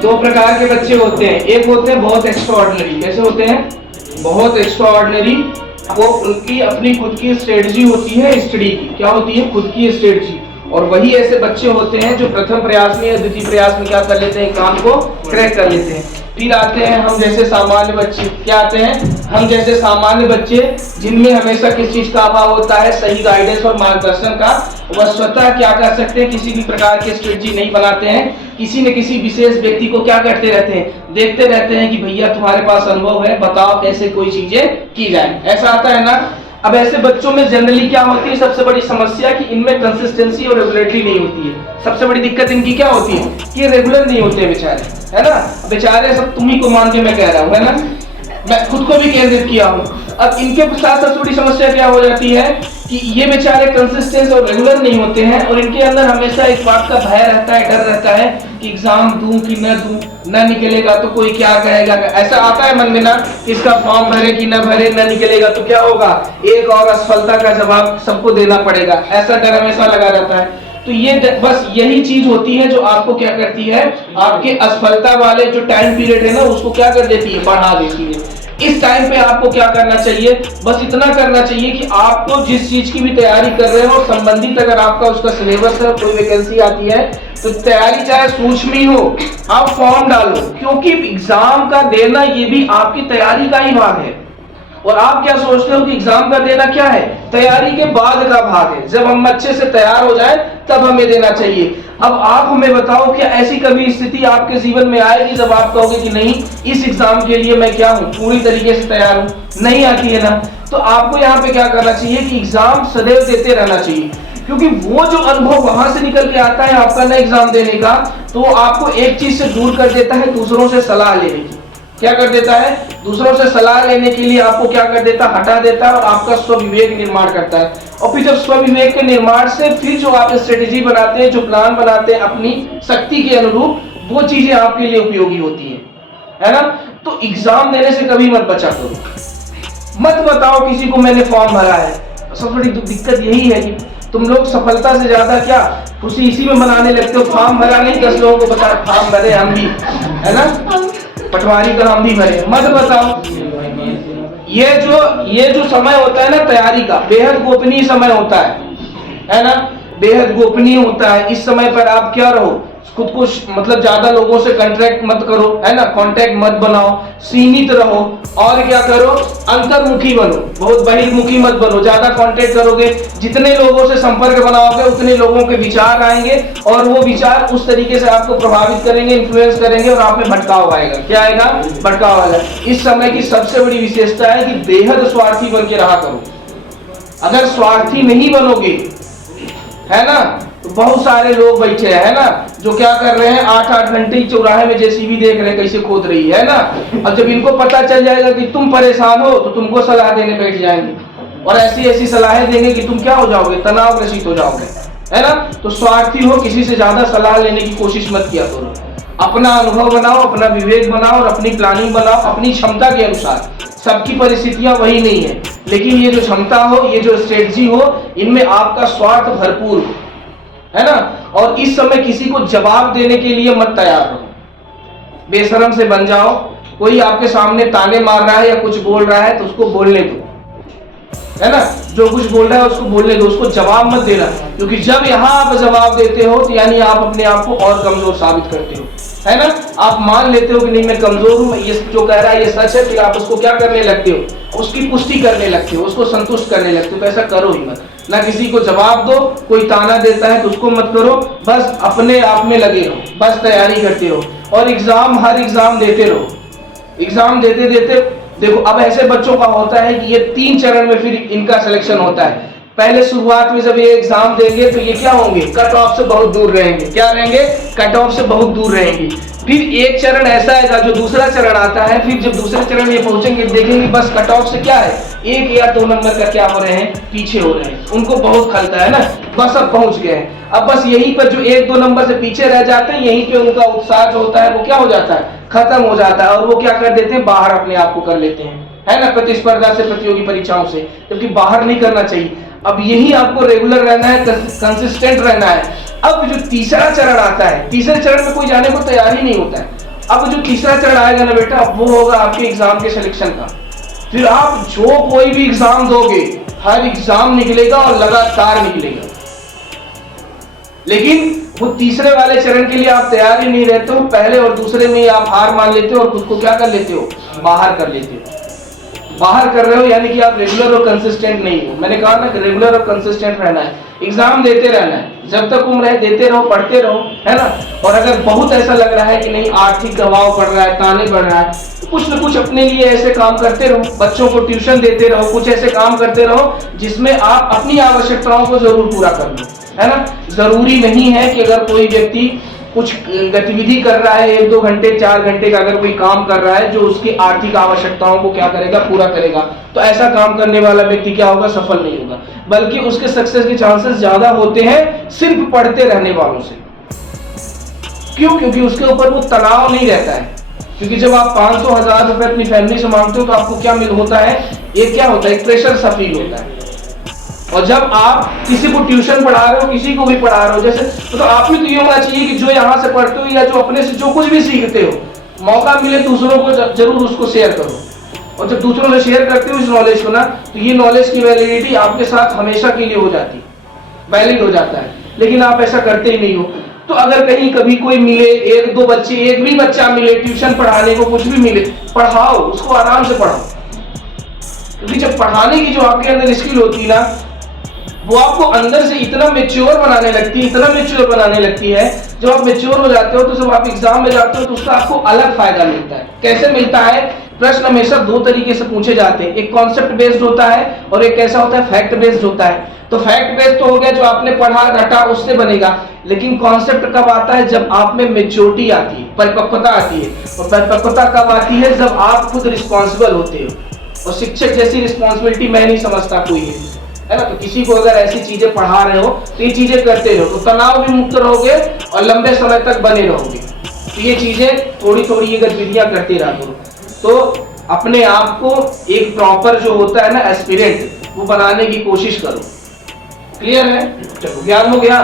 दो प्रकार के बच्चे होते हैं, एक होते हैं बहुत एक्स्ट्राऑर्डिनरी। कैसे होते हैं? बहुत एक्स्ट्राऑर्डिनरी। वो उनकी अपनी खुद की स्ट्रेटजी होती है स्टडी की। क्या होती है? खुद की स्ट्रेटजी। और वही ऐसे बच्चे होते हैं जो प्रथम प्रयास में या द्वितीय प्रयास में क्या कर लेते हैं? काम को क्रैक कर लेते हैं। फिर आते हैं हम जैसे सामान्य बच्चे। क्या आते हैं? हम जैसे सामान्य बच्चे, जिनमें हमेशा किस चीज का अभाव होता है? सही गाइडेंस और मार्गदर्शन का। वह स्वतः क्या कर सकते हैं? किसी भी प्रकार की स्ट्रेटजी नहीं बनाते हैं, किसी न किसी विशेष व्यक्ति को क्या करते रहते हैं? देखते रहते हैं कि भैया तुम्हारे पास अनुभव है, बताओ कैसे कोई चीजें की जाए। ऐसा आता है ना? अब ऐसे बच्चों में जनरली क्या होती है सबसे बड़ी समस्या, कि इनमें कंसिस्टेंसी और रेगुलरिटी नहीं होती है। सबसे बड़ी दिक्कत इनकी क्या होती है? कि रेगुलर नहीं होते बेचारे, है ना? बेचारे सब तुम्ही को मान के मैं कह रहा हूँ, है ना? मैं खुद को भी केंद्रित किया हूँ। अब इनके साथ सबसे बड़ी समस्या क्या हो जाती है कि ये बेचारे कंसिस्टेंट और रेगुलर नहीं होते हैं, और इनके अंदर हमेशा एक बात का भय रहता है, डर रहता है कि एग्जाम दूं कि न दूं, न निकलेगा तो कोई क्या कहेगा। ऐसा आता है मन में ना, इसका फॉर्म भरे कि न भरे, न निकलेगा तो क्या होगा? एक और असफलता का जवाब सबको देना पड़ेगा। ऐसा डर हमेशा लगा रहता है। तो ये बस यही चीज होती है जो आपको क्या करती है? आपके असफलता वाले जो टाइम पीरियड है ना, उसको क्या कर देती है? बढ़ा देती है। इस टाइम पे आपको क्या करना चाहिए? बस इतना करना चाहिए कि आपको जिस चीज की भी तैयारी कर रहे हो, संबंधित अगर आपका उसका सिलेबस है, कोई वैकेंसी आती है, तो तैयारी चाहे सूक्ष्म ही हो, आप फॉर्म डालो। क्योंकि एग्जाम का देना ये भी आपकी तैयारी का ही भाग है। और आप क्या सोचते हो कि एग्जाम का देना क्या है? तैयारी के बाद का भाग है। जब हम अच्छे से तैयार हो जाए तब हमें देना चाहिए। अब आप हमें बताओ, क्या ऐसी कभी स्थिति आपके जीवन में आएगी जब आप कहोगे कि नहीं, इस एग्जाम के लिए मैं क्या हूं, पूरी तरीके से तैयार हूं? नहीं आती है ना। तो आपको यहाँ पे क्या करना चाहिए कि एग्जाम सदैव देते रहना चाहिए, क्योंकि वो जो अनुभव वहां से निकल के आता है आपका ना एग्जाम देने का, तो आपको एक चीज से दूर कर देता है, दूसरों से सलाह लेने की। क्या कर देता है? दूसरों से सलाह लेने के लिए आपको क्या कर देता है? हटा देता है, और आपका स्वविवेक निर्माण करता है। और फिर जब स्वविवेक के निर्माण से फिर जो आप स्ट्रेटेजी बनाते हैं, जो प्लान बनाते हैं अपनी शक्ति के अनुरूप, वो चीजें आपके लिए उपयोगी होती है ना? तो एग्जाम देने से कभी मत बचा करो। मत बताओ किसी को मैंने फॉर्म भरा है। सबसे बड़ी दिक्कत यही है कि तुम लोग सफलता से ज्यादा क्या खुशी इसी में मनाने लगते हो। फॉर्म भरा नहीं, 10 लोगों को बता फॉर्म भरे हम भी, है ना? पटवारी का हम भी भरे। मत बताओ। ये जो समय होता है ना तैयारी का, बेहद गोपनीय समय होता है ना? बेहद गोपनीय होता है। इस समय पर आप क्या रहो, खुद को मतलब ज्यादा लोगों से कांटेक्ट मत करो, है ना? कांटेक्ट मत बनाओ, सीमित रहो। और क्या करो? अंतर्मुखी बनो, बहुत बहिर्मुखी मत बनो। ज्यादा कांटेक्ट करोगे, जितने लोगों से संपर्क बनाओगे, उतने लोगों के विचार आएंगे, और वो विचार उस तरीके से आपको प्रभावित करेंगे, इन्फ्लुएंस करेंगे, और आप में भटकाव आएगा। क्या आएगा? भटकाव आएगा। इस समय की सबसे बड़ी विशेषता है कि बेहद स्वार्थी बन के रहा करो। अगर स्वार्थी नहीं बनोगे, है ना, तो बहुत सारे लोग बैठे हैं, है ना, जो क्या कर रहे हैं, 8-8 घंटे चौराहे में जेसीबी देख रहे हैं कैसे खोद रही है ना। अब जब इनको पता चल जाएगा कि तुम परेशान हो, तो तुमको सलाह देने बैठ जाएंगे, और ऐसी ऐसी सलाहें देंगे कि तुम क्या हो जाओगे? तनाव ग्रसित हो जाओगे, है ना? तो स्वार्थी हो, किसी से ज्यादा सलाह लेने की कोशिश मत किया करो। अपना अनुभव बनाओ, अपना विवेक बनाओ, और अपनी प्लानिंग बनाओ अपनी क्षमता के अनुसार। सबकी परिस्थितियां वही नहीं है, लेकिन ये जो क्षमता हो, ये जो स्ट्रेटजी हो, इनमें आपका स्वार्थ भरपूर हो, है ना? और इस समय किसी को जवाब देने के लिए मत तैयार रहो। बेशरम से बन जाओ। कोई आपके सामने ताने मार रहा है या कुछ बोल रहा है तो उसको बोलने दो, है ना? जो कुछ बोल रहा है उसको बोलने दो, उसको जवाब मत देना। क्योंकि जब यहाँ आप जवाब देते हो तो यानी आप अपने आप को और कमजोर साबित करते हो, है ना? आप मान लेते हो कि नहीं मैं कमजोर हूं, ये जो कह रहा है ये सच है, फिर आप उसको क्या करने लगते हो? उसकी पुष्टि करने लगते हो, उसको संतुष्ट करने लगते हो। तो ऐसा करो ही मत। ना किसी को जवाब दो, कोई ताना देता है तो उसको मत करो, बस अपने आप में लगे रहो, बस तैयारी करते रहो, और हर एग्जाम देते रहो। एग्जाम देते देते देखो, अब ऐसे बच्चों का होता है कि ये 3 चरण में फिर इनका सिलेक्शन होता है। पहले शुरुआत में जब ये एग्जाम देंगे तो ये क्या होंगे? कट ऑफ से बहुत दूर रहेंगे। क्या रहेंगे? कट ऑफ से बहुत दूर रहेंगे। फिर एक चरण ऐसा आएगा जो दूसरा चरण आता है, फिर जब दूसरे चरण में पहुंचेंगे देखेंगे बस कट ऑफ से क्या है, 1 या 2 नंबर का क्या हो रहे हैं? पीछे हो रहे हैं। उनको बहुत खलता है ना, बस अब पहुंच गए हैं। अब बस यहीं पर जो 1-2 नंबर से पीछे रह जाते हैं, यहीं पे उनका उत्साह जो होता है वो क्या हो जाता है? खत्म हो जाता है, और वो क्या कर देते हैं? बाहर अपने आप को कर लेते हैं, है ना? प्रतिस्पर्धा से, प्रतियोगी परीक्षाओं से, जबकि बाहर नहीं करना चाहिए। अब यही आपको रेगुलर रहना है, कंसिस्टेंट रहना है। अब जो तीसरा चरण आता है, तीसरे चरण में कोई जाने को तैयार ही नहीं होता है। अब जो तीसरा चरण आएगा ना बेटा, वो होगा आपके एग्जाम के सिलेक्शन का। फिर आप जो कोई भी एग्जाम दोगे, हर एग्जाम निकलेगा और लगातार निकलेगा, लेकिन वो तीसरे वाले चरण के लिए आप तैयार ही नहीं रहते हो। पहले और दूसरे में ही आप हार मान लेते हो और खुद को क्या कर लेते हो, बाहर कर लेते हो। बाहर कर रहे हो यानी कि आप रेगुलर और कंसिस्टेंट नहीं हो। मैंने कहा ना कि रेगुलर और कंसिस्टेंट रहना है, एग्जाम देते रहना है, जब तक उम्र है देते रहो, पढ़ते रहो, है ना। और अगर बहुत ऐसा लग रहा है कि नहीं आर्थिक दबाव पड़ रहा है, ताने बढ़ रहा है, तो कुछ न कुछ अपने लिए ऐसे काम करते रहो, बच्चों को ट्यूशन देते रहो, कुछ ऐसे काम करते रहो जिसमें आप अपनी आवश्यकताओं को जरूर पूरा कर लो, है ना। जरूरी नहीं है कि अगर कोई व्यक्ति कुछ गतिविधि कर रहा है 1-2 घंटे 4 घंटे का, अगर कोई काम कर रहा है जो उसकी आर्थिक आवश्यकताओं को क्या करेगा, पूरा करेगा, तो ऐसा काम करने वाला व्यक्ति क्या होगा, सफल नहीं होगा, बल्कि उसके सक्सेस के चांसेस ज्यादा होते हैं सिर्फ पढ़ते रहने वालों से। क्यों? क्योंकि उसके ऊपर वो तनाव नहीं रहता है। क्योंकि जब आप 500-1000 रुपए अपनी फैमिली से मांगते हो तो आपको क्या मिल होता है, ये क्या होता है, एक प्रेशर सा फील होता है। और जब आप किसी को ट्यूशन पढ़ा रहे हो, किसी को भी पढ़ा रहे हो, जैसे तो आप में तो ये होना चाहिए कि जो यहाँ से पढ़ते हो या जो अपने से जो कुछ भी सीखते हो, मौका मिले दूसरों को जरूर उसको शेयर करो। और जब दूसरों से शेयर करते हो इस नॉलेज को ना, तो ये नॉलेज की वैलिडिटी आपके साथ हमेशा के लिए हो जाती है, वैलिड हो जाता है। लेकिन आप ऐसा करते ही नहीं हो। तो अगर कहीं कभी कोई मिले, 1-2 बच्चे, एक भी बच्चा मिले ट्यूशन पढ़ाने को, कुछ भी मिले, पढ़ाओ उसको, आराम से पढ़ाओ। क्योंकि जब पढ़ाने की जो आपके अंदर स्किल होती है ना, वो आपको अंदर से इतना मेच्योर बनाने लगती है, इतना मेच्योर बनाने लगती है। जब आप मेच्योर हो जाते हो तो जब आप एग्जाम में जाते हो तो उसका आपको अलग फायदा मिलता है। कैसे मिलता है? प्रश्न हमेशा 2 तरीके से पूछे जाते हैं, एक कॉन्सेप्ट बेस्ड होता है और एक कैसा होता है, फैक्ट बेस्ड होता है। तो फैक्ट बेस्ड तो हो गया जो आपने पढ़ा रटा उससे बनेगा, लेकिन कॉन्सेप्ट कब आता है, जब आप में मेच्योरिटी आती है, परिपक्वता आती है। और परिपक्वता कब आती है, जब आप खुद रिस्पॉन्सिबल होते हो। और शिक्षक जैसी रिस्पॉन्सिबिलिटी मैं नहीं समझता कोई है ना। तो किसी को अगर ऐसी चीजें पढ़ा रहे हो तो ये चीजें करते रहो, तो तनाव भी मुक्त रहोगे और लंबे समय तक बने रहोगे। तो ये चीजें थोड़ी थोड़ी ये गतिविधियां करते रहा करो, तो अपने आप को एक प्रॉपर जो होता है ना एस्पिरेंट, वो बनाने की कोशिश करो। क्लियर है? चलो, ज्ञान हो गया।